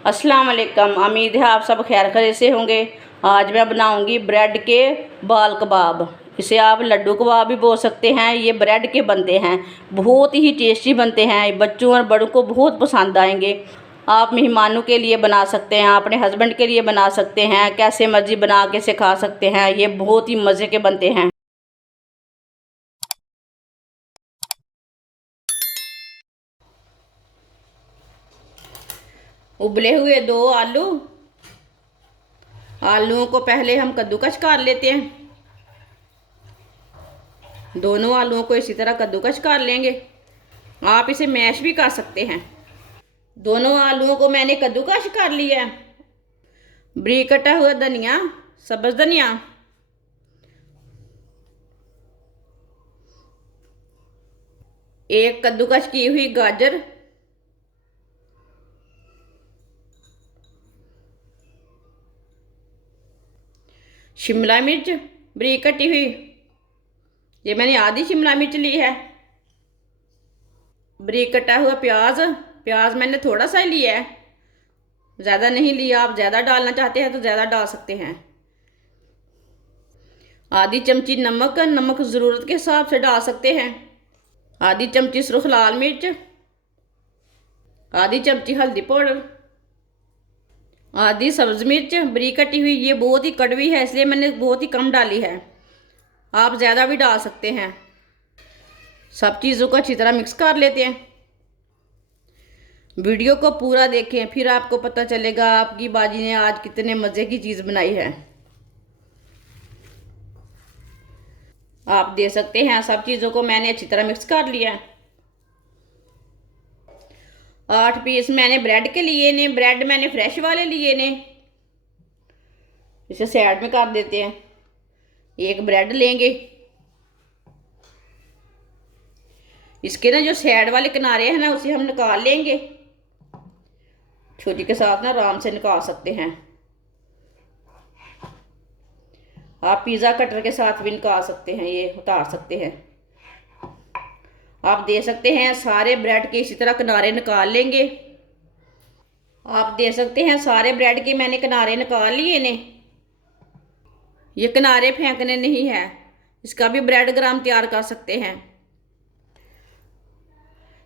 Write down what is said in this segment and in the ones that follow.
अस्सलाम वालेकुम। उम्मीद है आप सब खैर खैरियत से होंगे। आज मैं बनाऊंगी ब्रेड के बाल कबाब। इसे आप लड्डू कबाब भी बोल सकते हैं। ये ब्रेड के बनते हैं, बहुत ही टेस्टी बनते हैं। बच्चों और बड़ों को बहुत पसंद आएंगे। आप मेहमानों के लिए बना सकते हैं, अपने हस्बैंड के लिए बना सकते हैं, कैसे मर्जी बना के से खा सकते हैं। ये बहुत ही मज़े के बनते हैं। उबले हुए 2 आलू। आलूओं को पहले हम कद्दूकस कर लेते हैं। दोनों आलूओं को इसी तरह कद्दूकस कर लेंगे। आप इसे मैश भी कर सकते हैं। दोनों आलूओं को मैंने कद्दूकस कर लिया है। बारीक कटा हुआ धनिया, सब्ज धनिया, एक कद्दूकस की हुई गाजर, शिमला मिर्च बारीक कटी हुई। ये मैंने आधी शिमला मिर्च ली है। बारीक कटा हुआ प्याज। प्याज मैंने थोड़ा सा ही लिया है, ज़्यादा नहीं लिया। आप ज़्यादा डालना चाहते हैं तो ज़्यादा डाल सकते हैं। आधी चमची नमक, नमक ज़रूरत के हिसाब से डाल सकते हैं। आधी चमची सुर्ख लाल मिर्च, आधी चमची हल्दी पाउडर, आधी सब्ज मिर्च बारीक कटी हुई। ये बहुत ही कड़वी है इसलिए मैंने बहुत ही कम डाली है। आप ज़्यादा भी डाल सकते हैं। सब चीज़ों को अच्छी तरह मिक्स कर लेते हैं। वीडियो को पूरा देखें, फिर आपको पता चलेगा आपकी बाजी ने आज कितने मज़े की चीज़ बनाई है। आप दे सकते हैं। सब चीज़ों को मैंने अच्छी तरह मिक्स कर लिया। 8 पीस मैंने ब्रेड के लिए ने। ब्रेड मैंने फ्रेश वाले लिए ने। इसे साइड में कर देते हैं। एक ब्रेड लेंगे, इसके ना जो साइड वाले किनारे हैं ना उसे हम निकाल लेंगे। छुरी के साथ ना आराम से निकाल सकते हैं। आप पिज़्ज़ा कटर के साथ भी निकाल सकते हैं, ये उतार सकते हैं। आप दे सकते हैं। सारे ब्रेड के इसी तरह किनारे निकाल लेंगे। आप दे सकते हैं। सारे ब्रेड के मैंने किनारे निकाल लिए ने। ये किनारे फेंकने नहीं है, इसका भी ब्रेड ग्राम तैयार कर सकते हैं।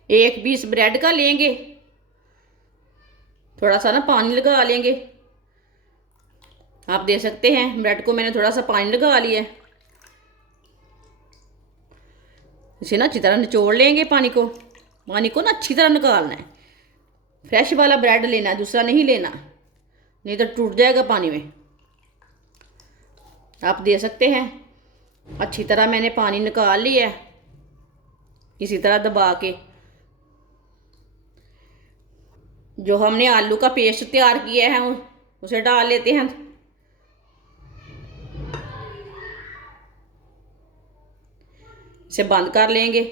एक पीस ब्रेड का लेंगे, थोड़ा सा ना पानी लगा लेंगे। आप दे सकते हैं। ब्रेड को मैंने थोड़ा सा पानी लगा लिया है। इसे ना अच्छी तरह निचोड़ लेंगे। पानी को ना अच्छी तरह निकालना है। फ्रेश वाला ब्रेड लेना है, दूसरा नहीं लेना, नहीं तो टूट जाएगा पानी में। आप दे सकते हैं। अच्छी तरह मैंने पानी निकाल लिया है, इसी तरह दबा के। जो हमने आलू का पेस्ट तैयार किया है उसे डाल लेते हैं। इसे बंद कर लेंगे।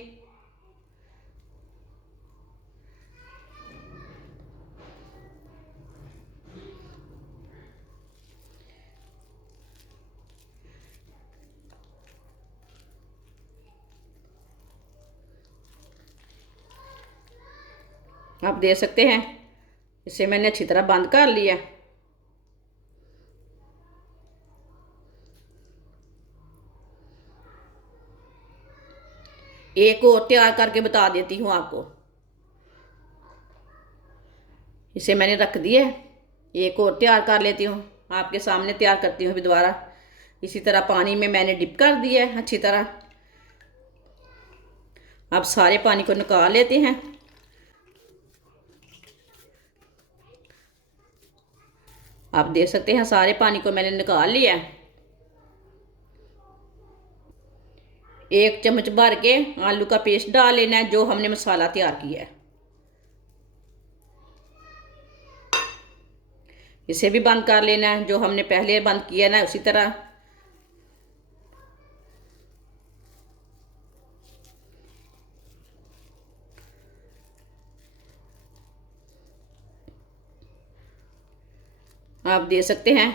आप दे सकते हैं। इसे मैंने अच्छी तरह बंद कर लिया। एक और तैयार करके बता देती हूँ आपको। इसे मैंने रख दिया है। एक और तैयार कर लेती हूँ, आपके सामने तैयार करती हूँ अभी दोबारा। इसी तरह पानी में मैंने डिप कर दिया है अच्छी तरह। अब सारे पानी को निकाल लेते हैं। आप देख सकते हैं सारे पानी को मैंने निकाल लिया है। 1 चम्मच भर के आलू का पेस्ट डाल लेना है जो हमने मसाला तैयार किया है। इसे भी बंद कर लेना है, जो हमने पहले बंद किया ना उसी तरह। आप दे सकते हैं।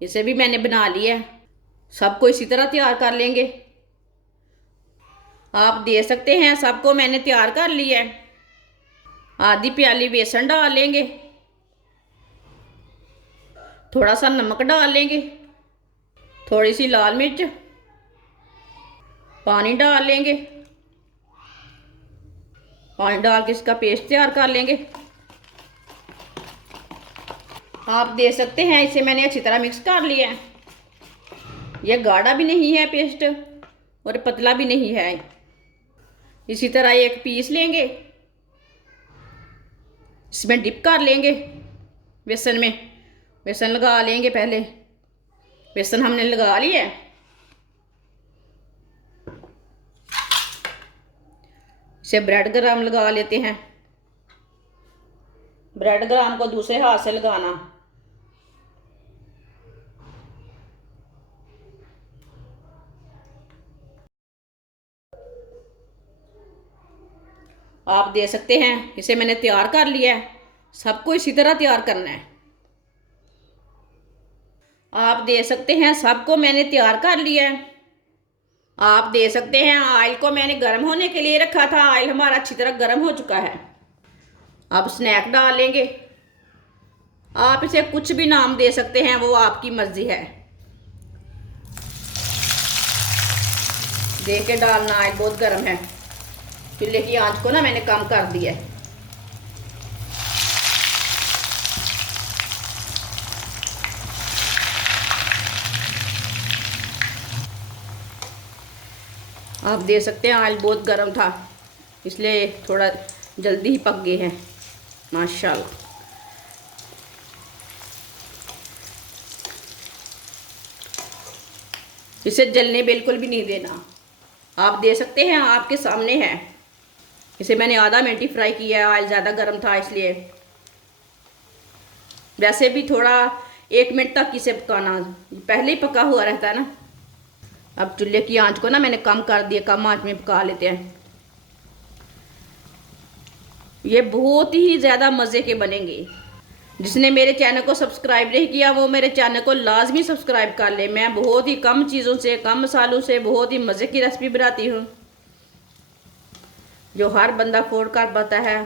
इसे भी मैंने बना लिया है। सबको इसी तरह तैयार कर लेंगे। आप दे सकते हैं। सबको मैंने तैयार कर लिया है। आधी प्याली बेसन डाल लेंगे। थोड़ा सा नमक डाल लेंगे, थोड़ी सी लाल मिर्च, पानी डाल लेंगे। पानी डाल के इसका पेस्ट तैयार कर लेंगे। आप देख सकते हैं इसे मैंने अच्छी तरह मिक्स कर लिया है। यह गाढ़ा भी नहीं है पेस्ट और पतला भी नहीं है। इसी तरह एक पीस लेंगे, इसमें डिप कर लेंगे बेसन में। बेसन लगा लेंगे पहले। बेसन हमने लगा लिया है। इसे ब्रेड ग्राम लगा लेते हैं। ब्रेड ग्राम को दूसरे हाथ से लगाना। आप देख सकते हैं इसे मैंने तैयार कर लिया है। सबको इसी तरह तैयार करना है। आप देख सकते हैं सबको मैंने तैयार कर लिया है। आप देख सकते हैं ऑयल को मैंने गर्म होने के लिए रखा था। ऑयल हमारा अच्छी तरह गर्म हो चुका है। अब स्नैक डाल लेंगे। आप इसे कुछ भी नाम दे सकते हैं, वो आपकी मर्जी है। देख के डालना, ऑयल बहुत गर्म है। चूल्हे की आंच को ना मैंने कम कर दिया है। आप देख सकते हैं ऑयल बहुत गर्म था, इसलिए थोड़ा जल्दी ही पक गए हैं माशाल्लाह। इसे जलने बिल्कुल भी नहीं देना। आप देख सकते हैं आपके सामने है। इसे मैंने आधा मिनट ही फ्राई किया है। ऑयल ज़्यादा गर्म था इसलिए। वैसे भी थोड़ा 1 मिनट तक इसे पकाना, पहले ही पका हुआ रहता है ना। अब चूल्हे की आंच को ना मैंने कम कर दिया। कम आंच में पका लेते हैं। ये बहुत ही ज़्यादा मज़े के बनेंगे। जिसने मेरे चैनल को सब्सक्राइब नहीं किया वो मेरे चैनल को लाजमी सब्सक्राइब कर ले। मैं बहुत ही कम चीज़ों से, कम मसालों से बहुत ही मज़े की रेसिपी बनाती हूँ, जो हर बंदा अफोर्ड कर पाता है,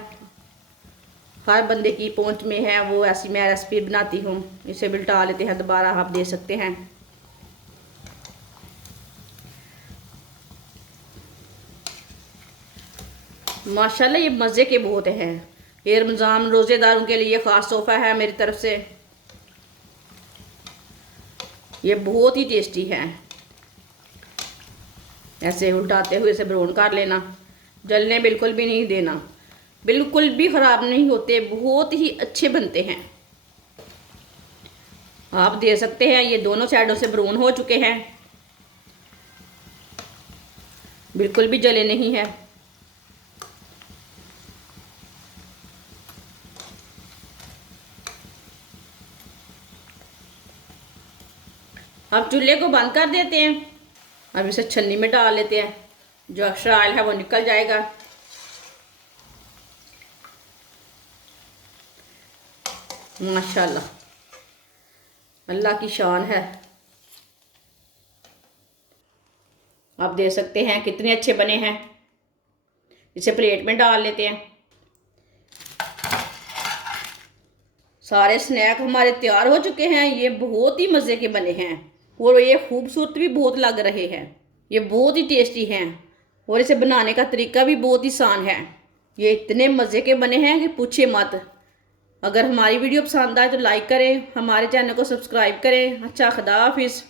हर बंदे की पहुँच में है। वो ऐसी मैं रेसिपी बनाती हूँ। इसे बिल्टा लेते हैं दोबारा। आप देख सकते हैं माशाल्लाह ये मज़े के बहुत हैं। ये रमज़ान रोज़ेदारों के लिए ख़ास तोहफ़ा है मेरी तरफ से। ये बहुत ही टेस्टी है। ऐसे उल्टाते हुए इसे ब्राउन कर लेना। जलने बिल्कुल भी नहीं देना। बिल्कुल भी ख़राब नहीं होते, बहुत ही अच्छे बनते हैं। आप देख सकते हैं ये दोनों साइडों से ब्राउन हो चुके हैं, बिल्कुल भी जले नहीं है। अब चूल्हे को बंद कर देते हैं। अब इसे छन्नी में डाल लेते हैं। जो एक्स्ट्रा ऑयल है वो निकल जाएगा। माशाल्लाह अल्लाह की शान है। आप देख सकते हैं कितने अच्छे बने हैं। इसे प्लेट में डाल लेते हैं। सारे स्नैक हमारे तैयार हो चुके हैं। ये बहुत ही मज़े के बने हैं और ये खूबसूरत भी बहुत लग रहे हैं। ये बहुत ही टेस्टी हैं और इसे बनाने का तरीका भी बहुत ही आसान है। ये इतने मज़े के बने हैं कि पूछिए मत। अगर हमारी वीडियो पसंद आए तो लाइक करें, हमारे चैनल को सब्सक्राइब करें। अच्छा, खुदा हाफिज़।